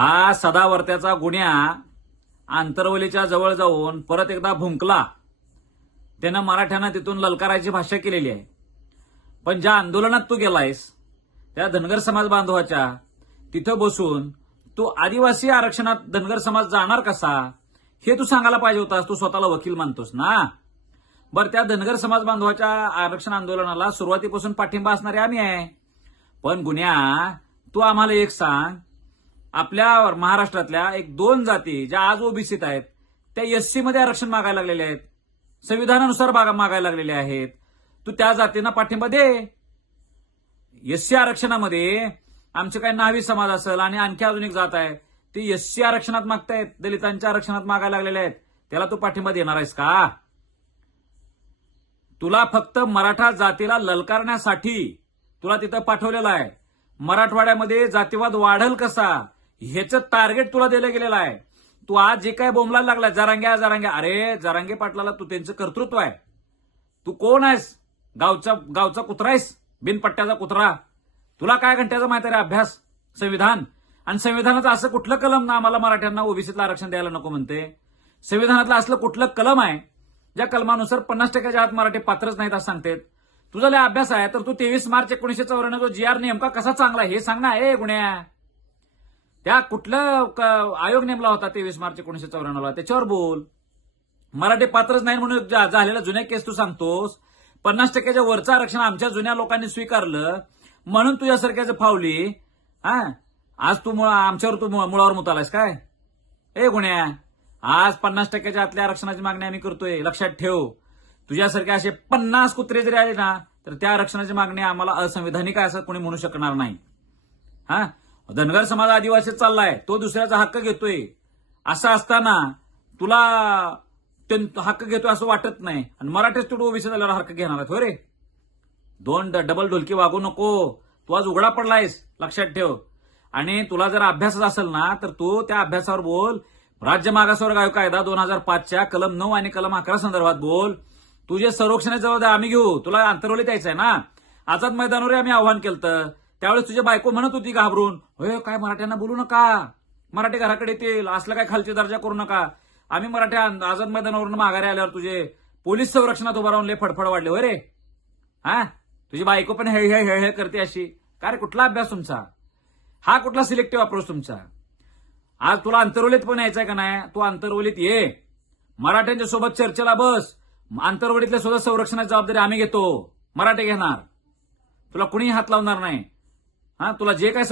हा सदावर्त्याचा गुन्हा आंतरवलीच्या जवळ जाऊन परत एकदा भुंकला. त्यानं मराठ्यांना तिथून ललकारायची भाषा केलेली आहे. पण ज्या आंदोलनात तू गेलायस त्या धनगर समाज बांधवाच्या तिथं बसून तू आदिवासी आरक्षणात धनगर समाज जाणार कसा हे तू सांगायला पाहिजे होतास. तू स्वतःला वकील मानतोस ना. बरं, त्या धनगर समाज बांधवाच्या आरक्षण आंदोलनाला सुरुवातीपासून पाठिंबा असणारे आम्ही आहे. पण गुन्हा तू आम्हाला एक सांग, आपल्या महाराष्ट्रातल्या एक 2 जाती ज्या आज ओबीसीत आहेत त्या एससी मध्ये आरक्षण मागायला लागलेल्या आहेत, संविधानानुसार मागायला लागलेले आहेत. तू त्या जातींना पाठिंबा दे. एससी आरक्षणामध्ये आमचे काही न्हावी समाज असेल आणि आणखी अजून एक जात आहे ते एससी आरक्षणात मागतायत, दलितांच्या आरक्षणात मागायला लागलेले आहेत. त्याला तू पाठिंबा देणार आहेस का? तुला फक्त मराठा जातीला ललकारण्यासाठी तुला तिथं पाठवलेलं आहे. मराठवाड्यामध्ये जातीवाद वाढल कसा ह्याचं टार्गेट तुला दिलं गेलेलं आहे. तू आज जे काय बोंबलायला लागला जरांग्या, अरे जरांगे पाटलाला तू त्यांचं कर्तृत्व आहे. तू कोण आहेस? गावचा कुत्रा आहेस, बिनपट्ट्याचा कुत्रा. तुला काय घंट्याचा माहिती आहे अभ्यास? संविधान आणि संविधानाचं असं कुठलं कलम ना आम्हाला मराठ्यांना ओबीसीतलं आरक्षण द्यायला नको म्हणते? संविधानातलं असलं कुठलं कलम आहे ज्या कलमानुसार 50% आत मराठी पात्रच नाहीत असं सांगते? तुझा लय अभ्यास आहे तर तू 23 मार्च 1994 जो जी आर नेमका कसा चांगला हे सांग ना. ए गुन्ह्या, त्या कुठलं आयोग नेमला होता 23 मार्च 1994 त्याच्यावर बोल. मराठी पात्रच नाही म्हणून झालेला जुन्या केस तू सांगतोस. 50%च्या वरचं आरक्षण आमच्या जुन्या लोकांनी स्वीकारलं म्हणून तुझ्यासारख्याचं फावली. आज तू आमच्यावर मुळावर मुतालायस काय? ए गुन्ह्या, आज 50%च्या आतल्या आरक्षणाची मागणी आम्ही करतोय, लक्षात ठेव. तुझ्यासारखे असे 50 कुत्रे जरी आले ना तर त्या आरक्षणाची मागणी आम्हाला असंविधानिक आहे असं कोणी म्हणू शकणार नाही. धनगर समाज आदिवासीत चाललाय, तो दुसऱ्याचा हक्क घेतोय. असं असताना तुला हक्क घेतोय असं वाटत नाही आणि मराठीच तू ओबीसी झाल्यावर हक्क घेणार आहे हो रे. डबल ढोलकी वागू नको. तू आज उघडा पडलायस, लक्षात ठेव. आणि तुला जर अभ्यासच असेल ना तर तू त्या अभ्यासावर बोल. राज्य मागासवर्ग आयोग कायदा 2005च्या कलम 9 आणि कलम 11 संदर्भात बोल. तुझे संरक्षणाची जबाबदारी आम्ही घेऊ. तुला आंतरवलीत यायचंय ना. आझाद मैदानावर आम्ही आव्हान केलं त्यावेळेस तुझी बायको म्हणत होती घाबरून, होय काय मराठ्यांना बोलू नका, मराठी घराकडे येतील, असलं काय खालची दर्जा करू नका. आम्ही मराठ्या आझाद मैदानावरून माघारी आल्यावर तुझे पोलीस संरक्षणात उभा राहून लय फडफड वाढले होय रे. तुझी बायको पण हे करते अशी. काय रे कुठला अभ्यास तुमचा? हा कुठला सिलेक्टिव्ह अप्रोच तुमचा? आज तुला आंतरवलीत पण यायचंय का नाही? तू आंतरवलीत ये, मराठ्यांच्या सोबत चर्चेला बस. आंतरवलीतल्या सुद्धा संरक्षणाची जबाबदारी आम्ही घेतो, मराठी घेणार. तुला कुणीही हात लावणार नाही. तुला जे काय